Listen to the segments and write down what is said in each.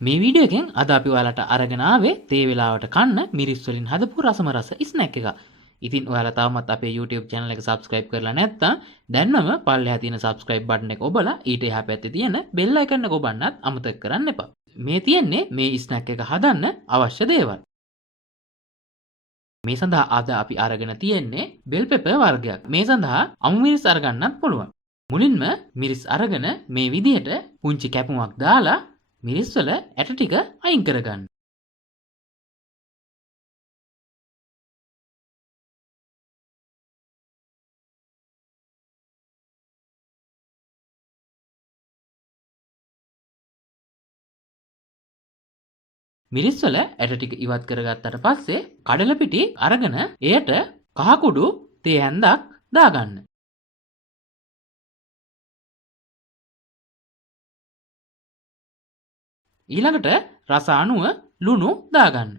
මේ වීඩියෝ එකෙන් අද අපි ඔයාලට අරගෙන ආවේ තේ වෙලාවට කන්න මිරිස් වලින් හදපු රසම රස ස්නැක් එකක්. ඉතින් ඔයාලා තවමත් අපේ YouTube channel එක subscribe කරලා නැත්නම් දැන්මම පල්ලෙහා තියෙන subscribe button එක ඔබලා ඊට එහා පැත්තේ තියෙන bell icon එක ඔබන්නත් අමතක කරන්න එපා. මේ තියෙන්නේ මේ ස්නැක් එක හදන්න අවශ්‍ය දේවල්. මේ සඳහා අද අපි අරගෙන තියෙන්නේ bell pepper වර්ගයක්. මේ සඳහා අමු මිරිස් අරගන්නත් පුළුවන්. මුලින්ම මිරිස් අරගෙන මේ විදිහට පුංචි කැපුමක් දාලා මිරිස් වල ඇට ටික අයින් කරගන්න. මිරිස් වල ඇට ටික ඉවත් කරගත්තට පස්සේ කඩල පිටි අරගෙන එයට කහ කුඩු තේ හැන්දක් දාගන්න. ඊළඟට රස අනුව ලුණු දාගන්න.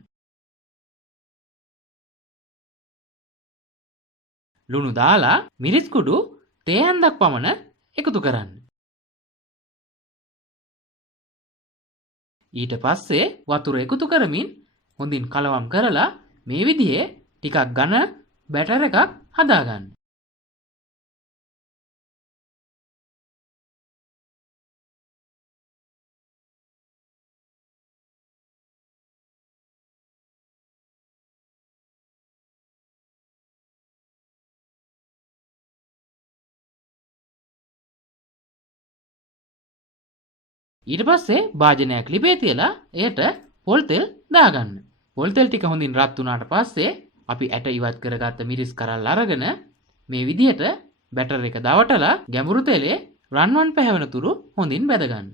ලුණු දාලා මිරිස් කුඩු තේ හැන්දක් පමණ එකතු කරන්න. ඊට පස්සේ වතුර එකතු කරමින් හොඳින් කලවම් කරලා මේ විදිහේ ටිකක් ඝන බැටර් එකක් හදාගන්න. ඊට පස්සේ භාජනයක් ලිපේ තියලා එයට පොල් තෙල් දාගන්න. පොල් තෙල් ටික හොඳින් රත් වුණාට පස්සේ අපි ඇට ඉවත් කරගත්ත මිරිස් කරල් අරගෙන මේ විදිහට බැටර් එක දවටලා ගැඹුරු තෙලේ රන්වන් පැහැවෙන තුරු හොඳින් බැදගන්න.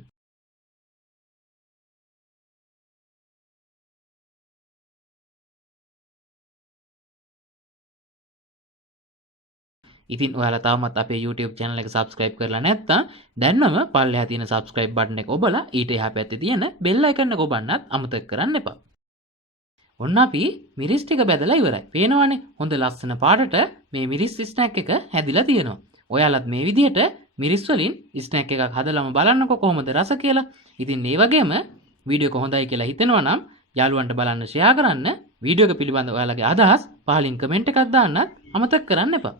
ඉතින් ඔයාලා තවමත් අපේ YouTube channel එක subscribe කරලා නැත්නම් දැන්මම පල්ලෙහා තියෙන subscribe button එක ඔබලා ඊට එහා පැත්තේ තියෙන bell icon එක ඔබන්නත් අමතක කරන්න එපා. ඔන්න අපි මිරිස් ටික බැදලා ඉවරයි. පේනවනේ හොඳ ලස්සන පාටට මේ මිරිස් ස්නැක් එක හැදිලා තියෙනවා. ඔයාලත් මේ විදිහට මිරිස් වලින් ස්නැක් එකක් හදලාම බලන්නකෝ කොහොමද රස කියලා. ඉතින් මේ වගේම වීඩියෝ එක හොඳයි කියලා හිතෙනවා නම් යාළුවන්ට බලන්න share කරන්න. වීඩියෝ එක පිළිබඳ ඔයාලගේ අදහස් පහලින් කමෙන්ට් එකක් දාන්නත් අමතක කරන්න එපා.